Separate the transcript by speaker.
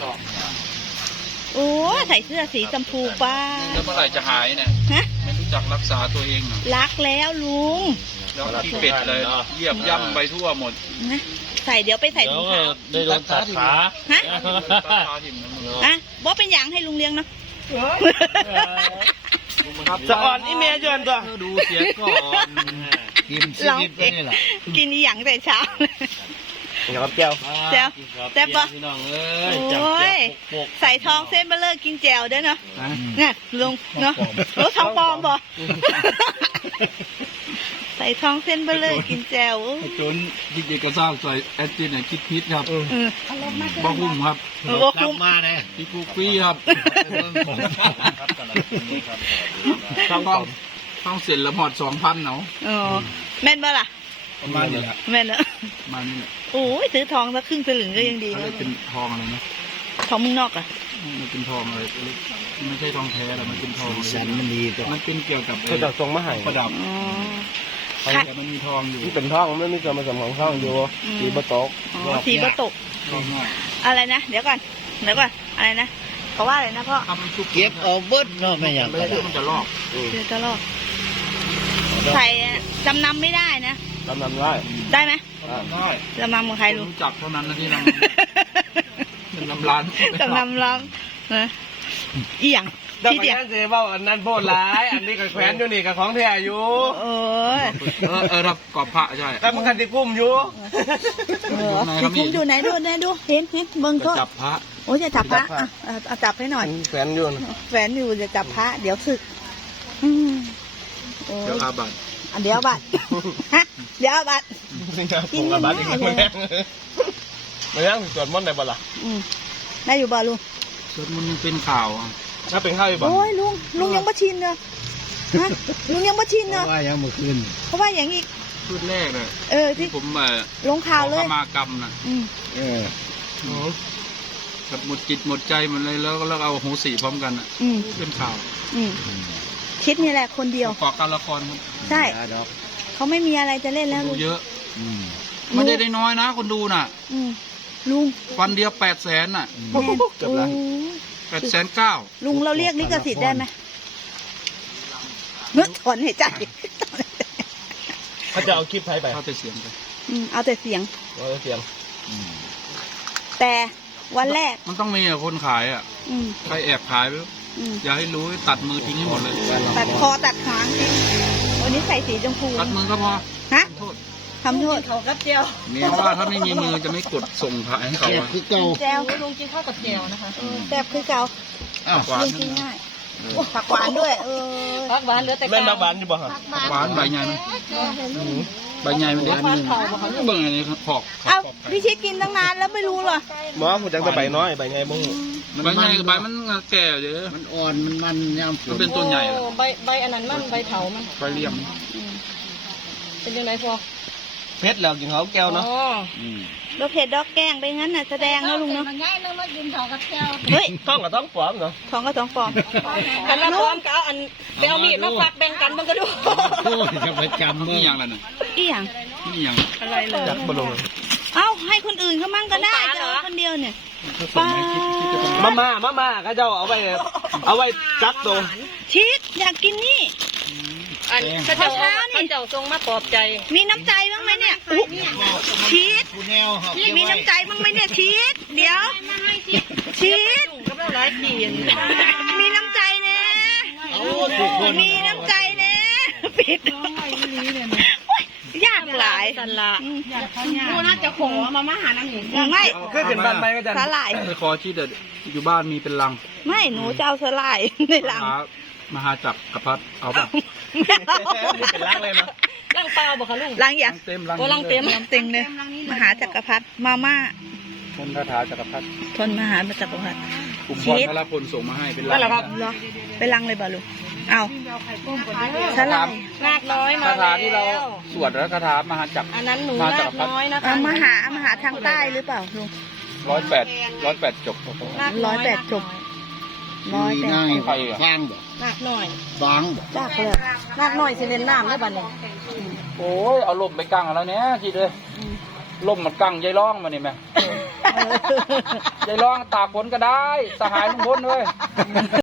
Speaker 1: โอ้ใส่เสื้อสีชมพูป้า
Speaker 2: แล้วเมื่อไหร่จะหายเนี่ยฮะไม่รู้จักรักษาตัวเอง
Speaker 1: รักแล้วลุง
Speaker 2: แล้วขี้เป็ดเลยเยียบย่ำไปทั่วหมด
Speaker 1: นะใส่เดี๋ยวไปใส่ถุงเท้า
Speaker 3: ได้โดนตัดขา
Speaker 1: ฮะว่าเป็นอย่างให้ลุงเลี้ยงเนาะ
Speaker 3: จะอ่อนอีเมลจนตัว
Speaker 2: ดูเสียก่อน
Speaker 1: กินซีดิบก็นี่แหละกินอย่างแต่เช้า
Speaker 3: เดี๋ยวแก้ว
Speaker 1: แซ่บปะโอ้ยใส่ทองเส้นเบลเลอร์กินแจ่วด้วยเนาะเนี่ยลุงเนาะรู้ทองปลอมบ่ใส่ทองเส้นเบลเลอร์กินแจ่ว
Speaker 2: จนยิงเอกสารใส่แอดจินคิดพิษครับบ้าหุ่มครับ
Speaker 1: บ้าหุ่ม
Speaker 2: มาเนี่ยพี่กูปี้ครับต้องเสร็จแล้วหอด2,000เนาะ
Speaker 1: แม่นบ่ล่ะ
Speaker 2: ประมาณนี้
Speaker 1: แม่นเนอะ
Speaker 2: มานี่
Speaker 1: โอ้ยซื้อทองสักครึ่งสลึงก็ยังดี
Speaker 2: นะเป็นทองอะไรนะ
Speaker 1: ทองมึงนอกอ่ะ
Speaker 2: มันเป็นทองอะไรไม่ใช่ทองแท้หรอกมันเป็นทอง
Speaker 3: สันมันดีแต่
Speaker 2: มันเป็นเกี่ยวกับ
Speaker 3: เขาจะทรงมาให้
Speaker 2: ประดับแต่มันมีทองอยู่
Speaker 3: ที่เป็นทองมันไม่มีส่วนผสมของทองอยู่สีบะตก
Speaker 1: สีบะตกอะไรนะเดี๋ยวก่อนอะไรนะเขาว่าอะไรนะพ่อ
Speaker 3: เก็บเอาเบิดเนาะไม่อย่าง
Speaker 2: ไรมันจะลอก
Speaker 1: จะลอกใส่จำนำไม่ได้นะ
Speaker 3: จำนำได้
Speaker 1: ได้ไหม
Speaker 2: ได้
Speaker 1: จำนำของใครรู้
Speaker 2: จับเท่านั้นนะที่นำร้าน
Speaker 1: จำนำร้านนะอีหยัง
Speaker 3: ที่เดียวเจ๊เบ้าอันนั้นโบดร้ายอันนี้กับแขวนอยู่นี่กับของแท้อยู่
Speaker 2: รับกรอบพระใช่
Speaker 3: แต่มันคันที่กุ้มอยู่
Speaker 1: กุ้มอยู่ไหนดูเห็นเบิ่งก็
Speaker 2: จับพระ
Speaker 1: โอ้จะจับพระจับให้หน่อย
Speaker 3: แขวน
Speaker 1: อยู่จะจับพระเดี๋ยวศึก
Speaker 2: เดี๋ยวอาบัต
Speaker 1: เดี๋ยวบัตรฮะเดี๋ยวบัตร
Speaker 3: กินง่ายเลยไม่ยังสวดมนต์ได้บ่ล่ะ
Speaker 1: ได้อยู่บ่ลุง
Speaker 2: สวดมนต์เป็นข่าว
Speaker 3: ถ้าเป็นข้าวอยู่บ่
Speaker 1: โอ้ยลุงยังไม่ชินเลยลุงยังไม่ชินเนาะ
Speaker 3: ว่ายังเมื่อคืน
Speaker 1: เพราะว่าอย่างอีก
Speaker 2: ชุดแรกเลย
Speaker 1: ที่
Speaker 2: ผม
Speaker 1: ลงข่าวเลย
Speaker 2: มากรรมนะกับหมดจิตหมดใจมันเลยแล้วเอาหูสีพร้อมกันเป็นข่าว
Speaker 1: คิดนี่แหละคนเดียว
Speaker 2: ขอการละคร
Speaker 1: ใช่เขาไม่มีอะไรจะเล่นแล้ว
Speaker 2: ดูเยอะไม่ได้น้อยนะคนดูน่ะ
Speaker 1: ลุง
Speaker 2: วันเดียว800,000น่ะ
Speaker 3: เกือบล้าน
Speaker 2: 809,000
Speaker 1: ลุงเราเรียกลิขสิทธิ์ได้ไหมเมื่อถอนหายใจ
Speaker 3: เขาจะเอาคลิปไป
Speaker 2: เอาแต่เสียงไป
Speaker 1: เอาแต่เสียงแต่วันแรก
Speaker 2: มันต้องมีคนขายใครแอบขายไปอย่าให้รู้ตัดมือทิ้งให้หมดเลย
Speaker 1: ตัดคอตัดหางทิ้งวันนี้ใส่สีชมพู
Speaker 2: ตัดมือก็พอ
Speaker 1: ฮะทำโทษ
Speaker 4: เขากับเจียว
Speaker 2: เนี่ยว่าถ้าไม่มีมือจะไม่กดส่งขายให้เขา
Speaker 3: คือเก่า
Speaker 1: แจ่ว
Speaker 4: ลุงกินข้าวกับเจียวนะคะ
Speaker 1: แซ่บคือเก่าลุงกินง่ายผักหวานด้วย
Speaker 4: ผักหวานเหลือแต่
Speaker 3: แม่ผักหวานอยู่บ่ฮะ
Speaker 2: ผักหวานใบใหญ่นะใบใหญ่มันเด็ดเบิ่งอันนี้ขอก
Speaker 1: เอาพี่ชิดกินตั้งนานแล้วไม่รู้เหรอ
Speaker 3: หมอผมจังแต่ใบน้อยใบใหญ่บ่
Speaker 2: ใบใหญ่กับใบมันแก่เยอะ
Speaker 3: มันอ่อนมันย่ำ
Speaker 2: มันเป็นต้นใหญ่
Speaker 4: ใบอันนั้นมันใบเถามัน
Speaker 2: ใบเลี่ยม
Speaker 4: เป็นยังไงพอ
Speaker 3: เพชรแล้วกินเขาแก้วเนาะ
Speaker 1: เราเผ็ดดอกแกงไปงั้นน่ะแสดงแล้วลุงเนาะ
Speaker 4: มันง่ายนึงมากินเถากับแก้ว
Speaker 1: เฮ้ย
Speaker 3: ท้องกับท้องปลอมเนาะ
Speaker 1: ท้องกับท้องปลอม
Speaker 4: กันละปลอมก็เอาอันไปเอามีดมาฟักแบ่งกันมันก็ดู
Speaker 3: จะไปจำ
Speaker 2: นี่อย่างไรน่ะ
Speaker 1: อีอย่าง
Speaker 2: นี่อย่าง
Speaker 4: อะไรเลย
Speaker 3: จักบอล
Speaker 1: เอ้าให้คนอื่นเขามั่งก็ได้เจ้าคนเดียวเนี่ย
Speaker 3: มาก็เจ้าเอาไว้จับตัว
Speaker 1: ชีสอยากกินนี่
Speaker 4: อันเจ้าทรงมาปลอบใจ
Speaker 1: มีน้ำใจบ้างไหมเนี่ยชีสมีน้ำใจบ้างไหมเนี่ยชีสเดี๋ยวชีส
Speaker 4: ก็ไม่ร้ายขีน
Speaker 1: มีน้ำใจเนี่ยมีน้ำใจเนี่ยปิดยากหลาย
Speaker 4: สันละกูน่าจะขอมาหาน้ำหนึ่ง
Speaker 1: ไม่
Speaker 3: เคยเป็นบ้านไหมก็จะ
Speaker 1: สลาย
Speaker 2: ไปขอที่เด็ดอยู่บ้านมีเป็นลัง
Speaker 1: ไม่หนูจะเอาสลายในลัง
Speaker 2: มหาจักรกระพัดเอาป่ะ
Speaker 3: เป็นลังเลยนะ
Speaker 4: ลังเปล่าบอกเขาลุง
Speaker 1: ลังอย่าง
Speaker 2: เต็ม
Speaker 1: ลังเต็มเลยมหาจักรพรรดิมาม่า
Speaker 2: ทนคาถาจักรพรรดิ
Speaker 1: ทนมหาจักรพรรดิ
Speaker 2: ชีสพระพลส่งมาให้เป็นลัง
Speaker 1: เป็นลังเลยบ่ลูกเอาสลาย
Speaker 4: นาคน้อยมา
Speaker 2: คาถาที่เราสวดแล้วคาถามหาจักร
Speaker 4: อันนั้นหนูนาคน้อยนะคะ
Speaker 1: มหาทางใต้หรือเปล่าลุง
Speaker 2: 108จบ
Speaker 1: 108จบ
Speaker 3: 108ฟางบ่
Speaker 4: นาคน้อย
Speaker 3: ฟาง
Speaker 1: จากเลย
Speaker 4: นาคน้อยสิเล่นน้ำได้บ้านนี้
Speaker 2: โอ้ยเอาลมไปกั้งแล้วเนี่ยทีเดียวลมมันกั้งยายร้องมานี่แม่
Speaker 5: ยายรองตากฝนก็ได้สหายลุงพลเลย